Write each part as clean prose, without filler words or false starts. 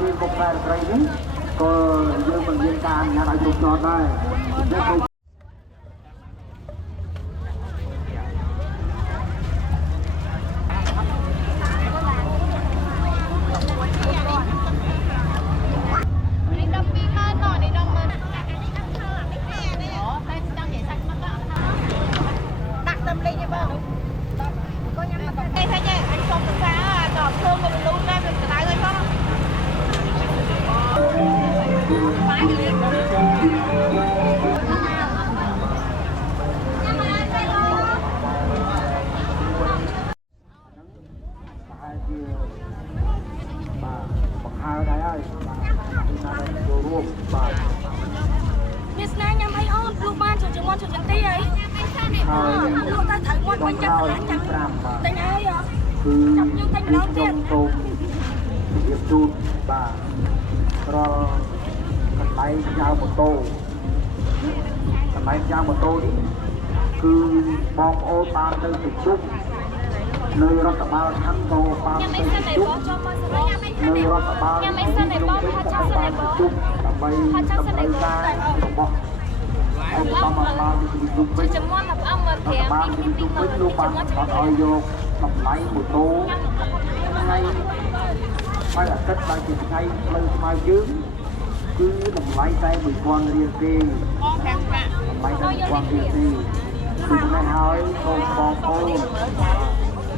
ជាគុកខ្សែត្រីនេះក៏យើងមិនមានការអនុញ្ញាតឲ្យគ្រប់ចតដែរមានស្នេហ៍ញ៉ាំអីអូនលោកបានជួយជាមួយជួយទីអីលោកតែត្រូវមួយបាញ់ចាប់កន្លះចាំតែញ៉ាំអីគឺចាប់យើងតែម្ដងទៀតសូមរៀបជូនបាទរាល់កន្លែងចៅម៉ូតូកន្លែងចៅម៉ូតូនេះគឺបងប្អូនបានទៅប្រជុំនៅរដ្ឋបាលខណ្ឌក៏បានទៅប្រជុំនៅរដ្ឋបាលខណ្ឌក៏បានប្រជុំដើម្បីដំណើរការរបស់អង្គការបាលទីប្រជុំវិញចំនួន15មើល5បានទីប្រជុំវិញលោកបានអត់ឲ្យយកតម្លៃម៉ូតូថ្ងៃថ្ងៃអាទិត្យដល់ជាថ្ងៃផ្លូវស្មៅយើងគឺតម្លៃតែ1000រៀលទេតម្លៃតែ1000រៀលទេគឺនេះហើយសូមបងប្អូន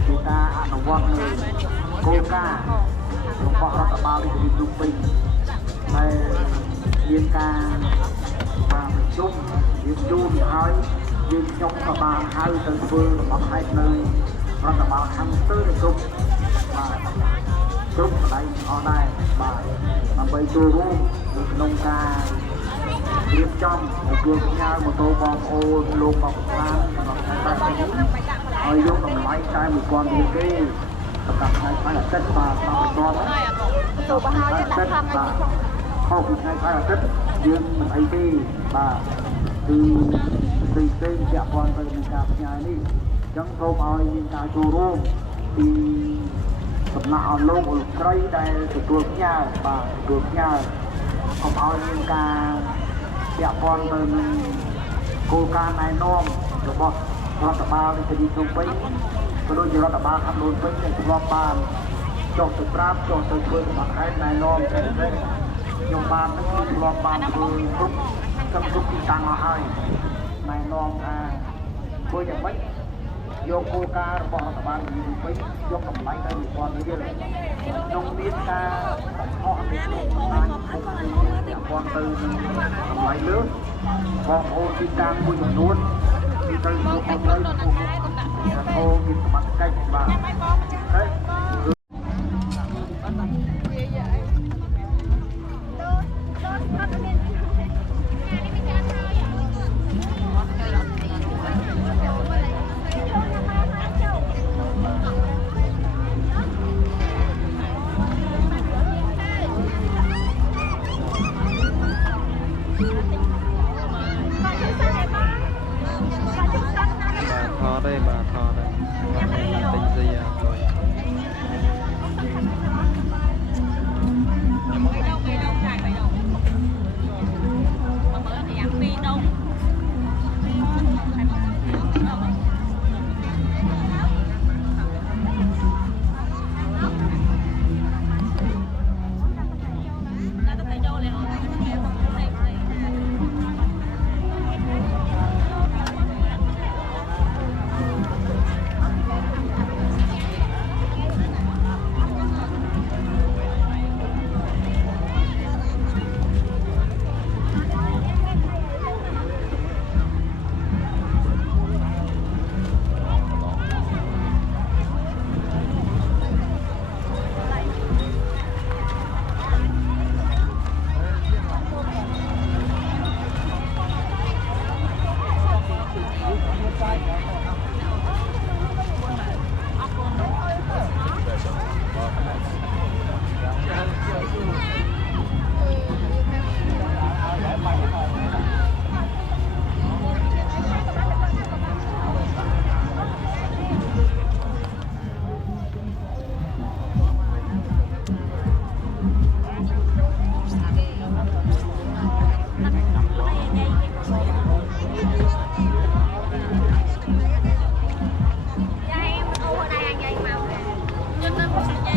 គឺការអនុវត្តនៅគោលការណ៍របស់រដ្ឋបាលរាជធានីភ្នំពេញដែលមានការបានប្រជុំរៀបជូនហើយយើងខ្ញុំក៏បានហៅទៅធ្វើរបស់ហេតុនៅរដ្ឋបាលខណ្ឌទៅគ្រប់បាទគ្រប់កន្លែងអស់ដែរបាទដើម្បីចូលរួមនៅក្នុងការរៀបចំទទួលផ្ញើម៉ូតូបងប្អូនលោកបកស្រានរបស់ខេត្តនេះឲ្យយកតម្លៃតែ1000រៀលទេសម្រាប់ថ្ងៃអាទិត្យបាទតាមបន្តទៅបោះហើយដាក់ខាងនេះខុសពីថ្ងៃអាទិត្យយើងមិនអីទេបាទគឺផ្សេងពាក់ព័ន្ធទៅនឹងការផ្ញើនេះអញ្ចឹងសូមឲ្យមានការចូលរួមពីសំណាក់អស់លោកអលោកស្រីដែលទទួលផ្ញើបាទទទួលផ្ញើកុំឲ្យមានការពាក់ព័ន្ធទៅនឹងគោលការណ៍ណែនាំរបស់រដ្ឋបាលរាជធានីភ្នំពេញក៏ដូចជារដ្ឋបាលខណ្ឌភ្នំពេញដែលធ្លាប់បានចុះទៅប្រាប់ចុះទៅធ្វើសម្រាប់ហេតុណែនាំផ្សេងៗខ្ញុំបាននឹងគឺធ្លាប់បានធ្វើគ្រប់ទីតាំងមកហើយណែនាំថាធ្វើយ៉ាងម៉េចយកគោលការណ៍របស់រដ្ឋបាលរាជធានីភ្នំពេញយកតម្លៃទៅ1000រៀលក្នុងមានការខុសពីបានពុកពាក់ព័ន្ធទៅនឹងតម្លៃលើបងប្អូនទីតាំងមួយចំនួនគឺទៅយកទៅទៅអូមានសមត្ថកិច្ចបាទហើយបាទថតទេបាទថតទេទិញស៊ី เ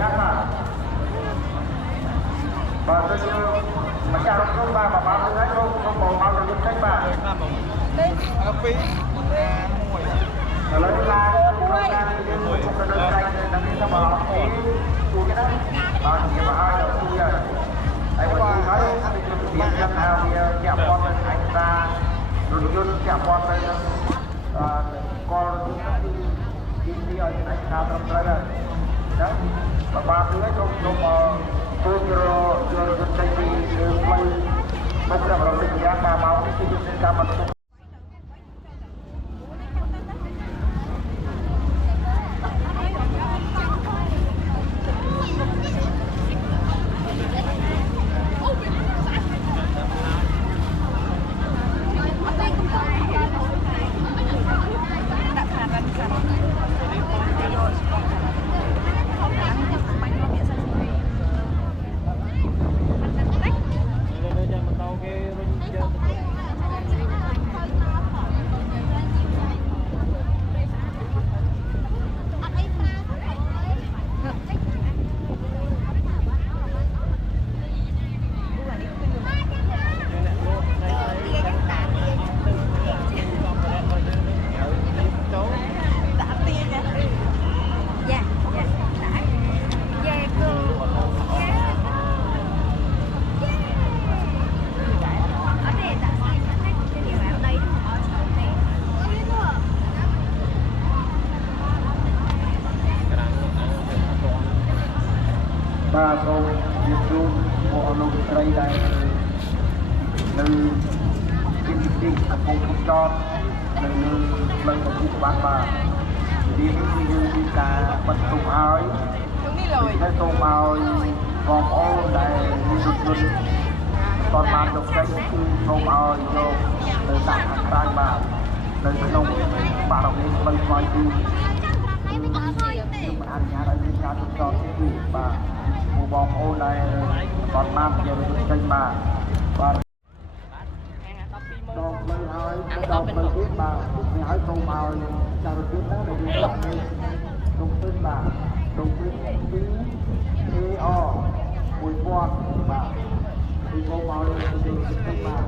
ទាំងបាទបាទទៅម្ចាស់រថយន្តបាទបើទៅហើយរថមកមកទៅចេញបាទលេខ2 1ឥឡូវឡានមួយយើងទៅដល់ត្រៃដល់នេះទៅមកទូគេណាបាទនិយាយមកហើយទូហើយហើយបើហើយវាចាំថាវាជាប់ព័ន្ធនឹងឯកសាររថយន្តជាប់ព័ន្ធទៅនឹងកលរថយន្តទីឲ្យឯកសារត្រឹមត្រូវហើយណាបើបាទទៅចូលទូរយន្តចេញពីលើផ្លូវមកប្រាប់រំលឹកយ៉ាងថាមកនេះគឺមានការបន្ទុកបាទសូមជម្រាបជូនបងអនុស្រីដែលនៅជាទីកំពុងចតនៅលើផ្លូវកំពូលបាទបាទទីនេះគឺយើងមានការបន្ទុកហើយហើយសូមឲ្យបងប្អូនដែលមានរថយន្តតនបានទៅផ្ទះគឺសូមឲ្យយកទៅដាក់ខាងក្រៅបាទនៅក្នុងបារមីផ្លូវស្វាយគឺមិនអនុញ្ញាតឲ្យមានការចតទេបាទបងប្អូនដែលគាត់បានជារថយន្តបាទបាទដល់ផ្លូវហើយដល់ផ្លូវទៀតបាទនេះហើយសូមឲ្យចាររថយន្តណាដែលយើងដាក់នេះទុំពេញបាទទុំពេញពី AR 1000បាទពីសូមឲ្យយើងពេញបាទ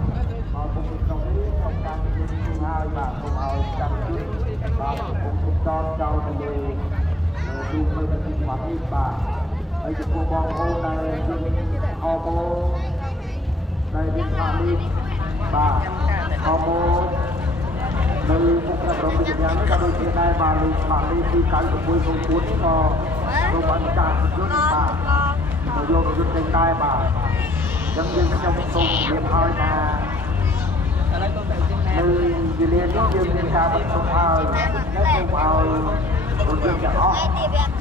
មកពុំក្នុងនេះក្នុងការយើងហើយបាទសូមឲ្យចាររថយន្តបាទពុំចោលទៅលើទូផ្លូវទីបាត់នេះបាទហើយចំពោះបងប្អូនដែលអបអរដែលមានខាងនេះបាទអបអរនៅមុខក្រមវិទ្យានេះក៏ដូចជាដែរបាទលើខាងនេះគឺ9604នេះក៏សូមអនុញ្ញាតយន្តបាទមកយករថយន្តទាំងដែរបាទអញ្ចឹងយើងខ្ញុំសូមជម្រាបឲ្យថានៅវេលានេះយើងមានការបន្ទុកហើយហើយសូមឲ្យរថយន្តទាំងអស់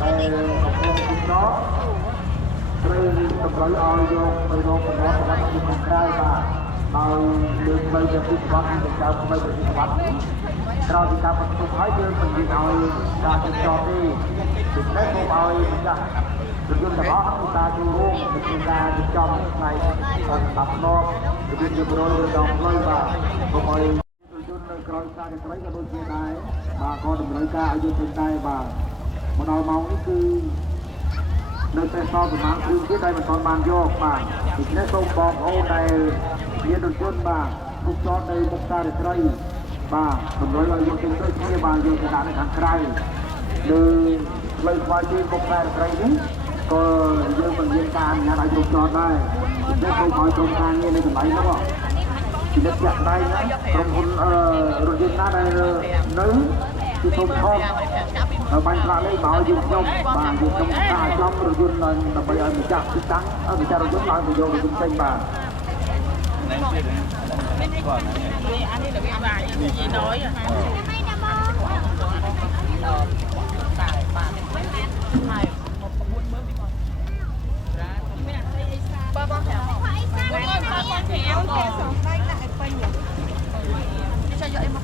ដែលកំពុងជិះដល់ត្រូវតម្រូវឲ្យយកទៅរកប្រវត្តិសាស្ត្រពីក្រៅបាទហើយលើកផ្លូវទៅពីវត្តទៅចៅផ្លូវទៅពីវត្តនេះក្រោយពីការបន្ទុកហើយយើងមិនមានឲ្យការចចទេដូច្នេះសូមឲ្យម្ចាស់រថយន្តទាំងអស់ឧស្សាហ៍ចូលរួមក្នុងការចំផ្នែកអាប់ណបរបៀបរៀបរយទៅដល់ផ្លូវបាទសូមឲ្យរថយន្តនៅក្រោយសារត្រីក៏ដូចជាដែរបាទក៏តម្រូវការឲ្យយើងទៅដែរបាទមកដល់ម៉ោងនេះគឺនៅតែសល់ប្រមាណគ្រឿងទៀតដែលមិនទាន់បានយកបាទដូច្នេះសូមបងប្អូនដែលមានរថយន្តបាទទុកចតនៅមុខសារត្រីបាទតម្រូវឲ្យយកទៅគ្នាបាទយកទៅដាក់នៅខាងក្រៅលើផ្លូវស្វាយទីមុខសារត្រីនេះក៏យើងមិនមានការអនុញ្ញាតឲ្យទុកចតដែរដូច្នេះសូមឲ្យក្រុមការងារនៅកន្លែងនោះពិនិត្យជាក់ស្ដែងណាក្រុមហ៊ុនរថយន្តណាដែលនៅគឺសូមខំបាញ់ប្រាក់លេខមកឲ្យយើងខ្ញុំបាទយើងខ្ញុំការចំរថយន្តដើម្បីឲ្យម្ចាស់ទីតាំងម្ចាស់រថយន្តឡើងទៅយករថយន្តចេញបាទអានេះវាបាយនិយាយnóiតែបាទហើយមកក្បួនមើលពីគាត់មានអីអីសាបើបងប្រាប់អីសាបងប្រាប់គេសំដែងដាក់ឲ្យពេញនេះចុះយកអីមក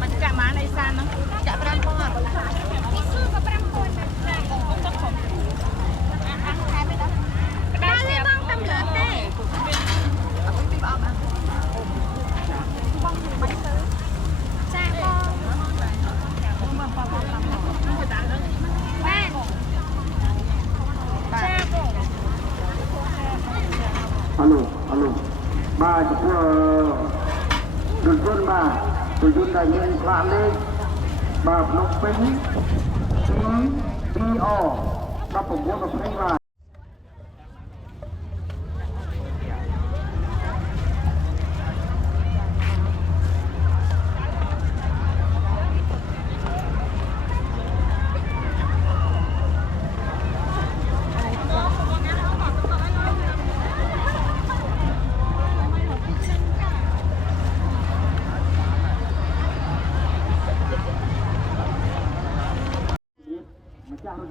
មិនចាក់ម៉ានអីសាហ្នឹងចាក់5ផងអត់ពីសួរក៏5ផងដែរទៅខំអាខែមិនដល់ក្តៅស្រាប់បងតាមលើទេអត់ពីបអបបងមិនទៅចាបងមកបងតាមបាន alo ba chụp đường dân là những bạn lên ba nông pin đi ba phục vụ được hay là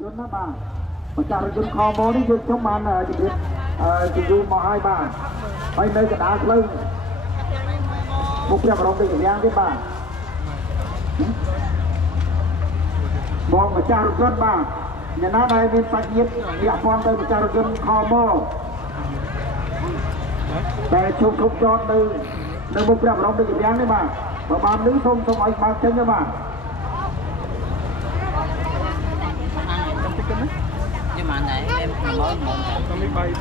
dân đó bà mà chào dân kho mô đi dân trong bàn chỉ biết chỉ dù mà hai bà bây nơi cái đá lưng một trăm đồng tiền giang đấy bà mong mà chào dân bà nhà nó đây bên sạch nhiệt địa phương đây mà chào dân kho mô để chung không cho từ một trăm đồng tiền giang đấy bà và bà đứng không anh ba chân cho bà nhưng mà này em mới một con máy bay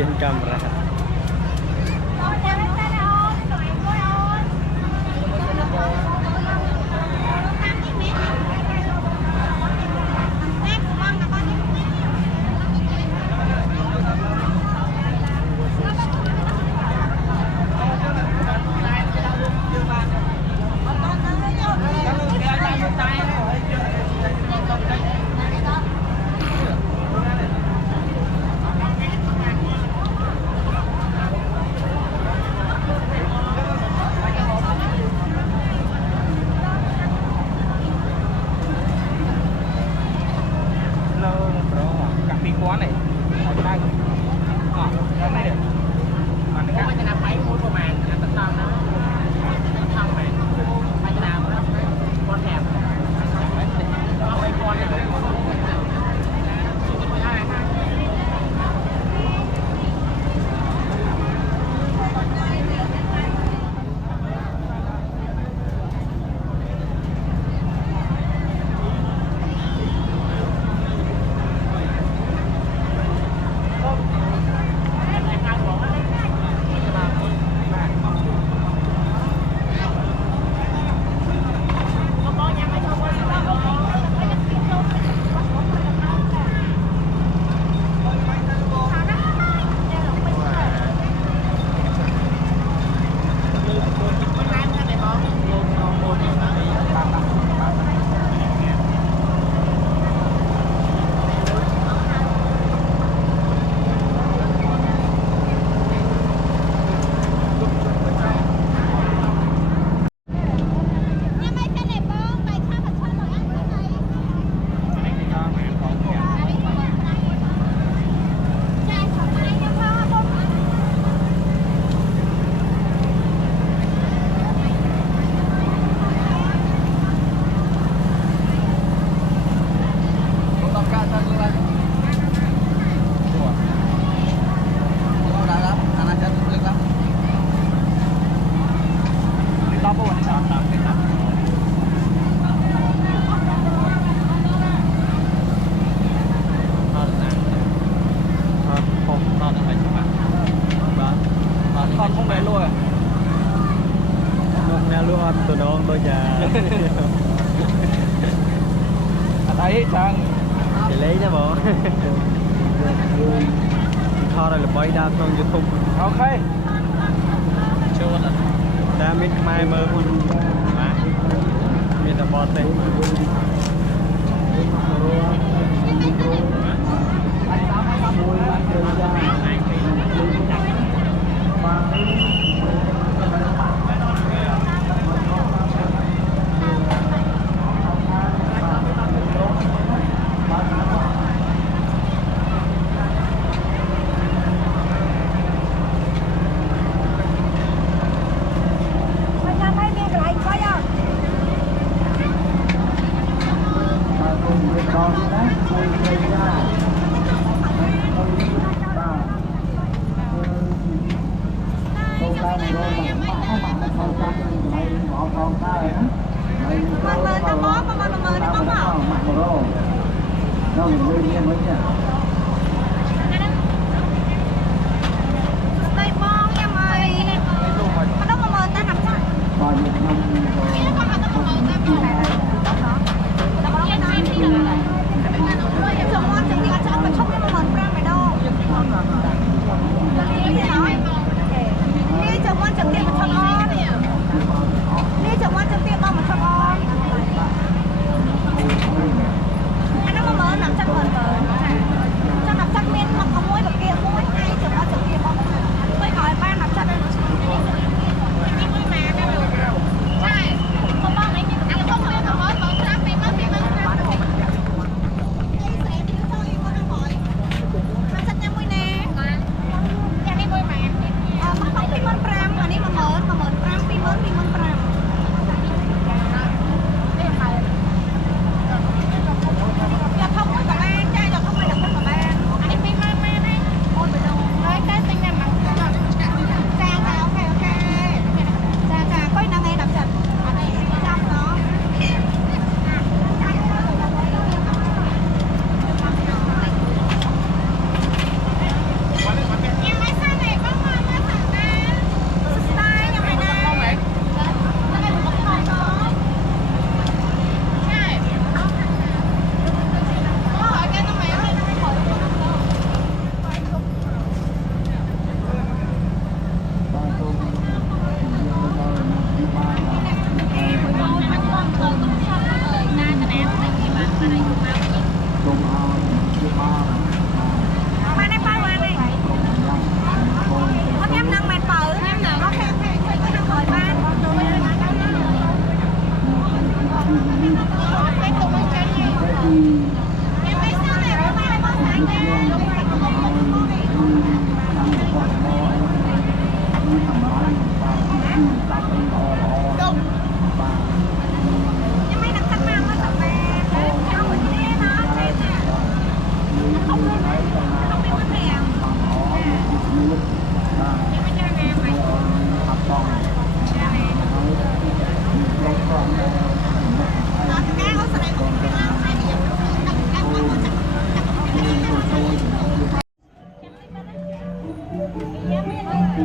viên camera tụi nó tôi già thấy sao thì lấy nha bộ thôi là bay đa trong YouTube ok chưa là ta biết mai mơ hun má biết là bò tê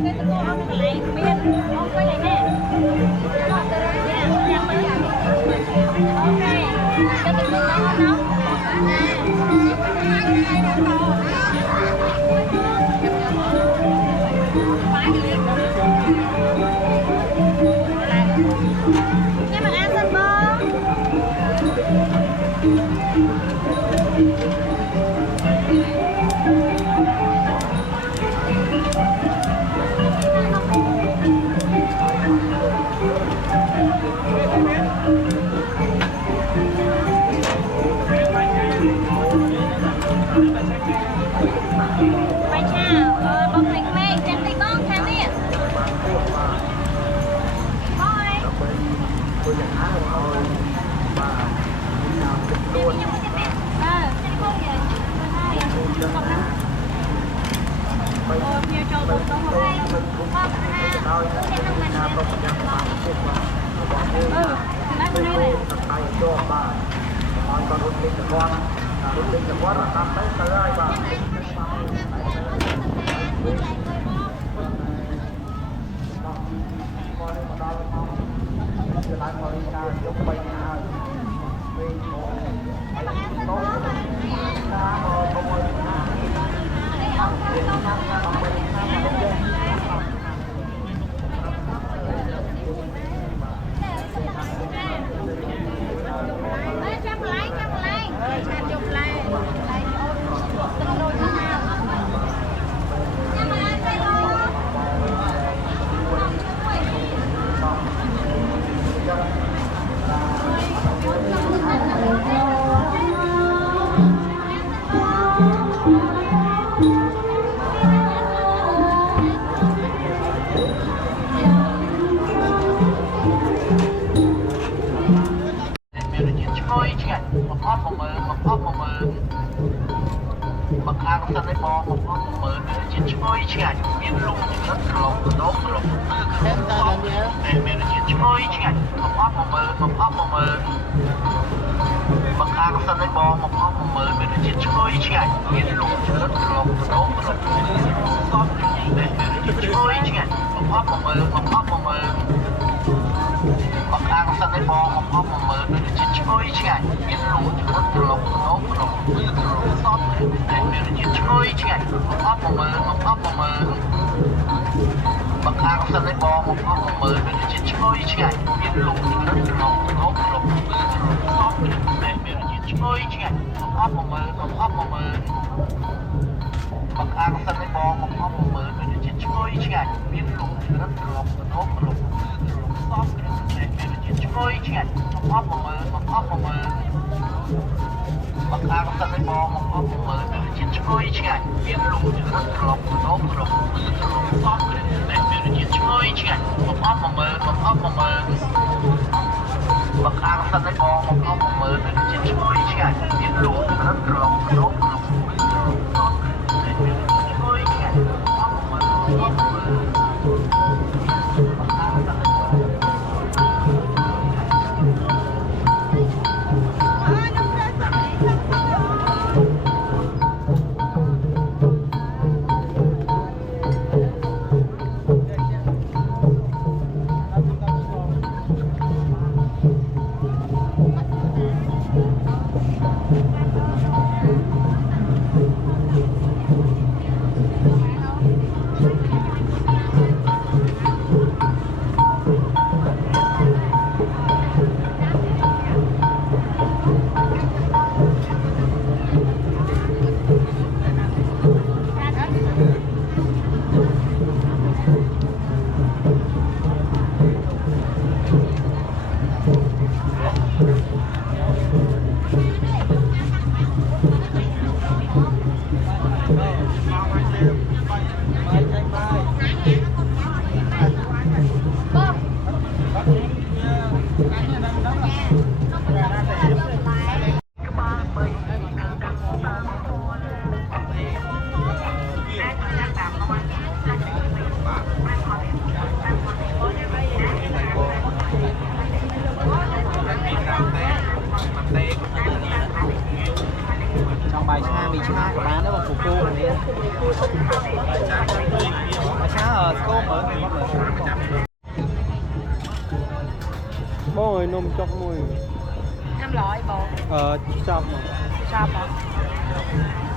cái tụi con ăn cái này miên không có này nè ok cho tụi con nấu nhưng mà ăn xin bơ bánh chào bông thành mê chén tay con thang đi นมจอกมวย 500បង ចប់មក ចប់ហ៎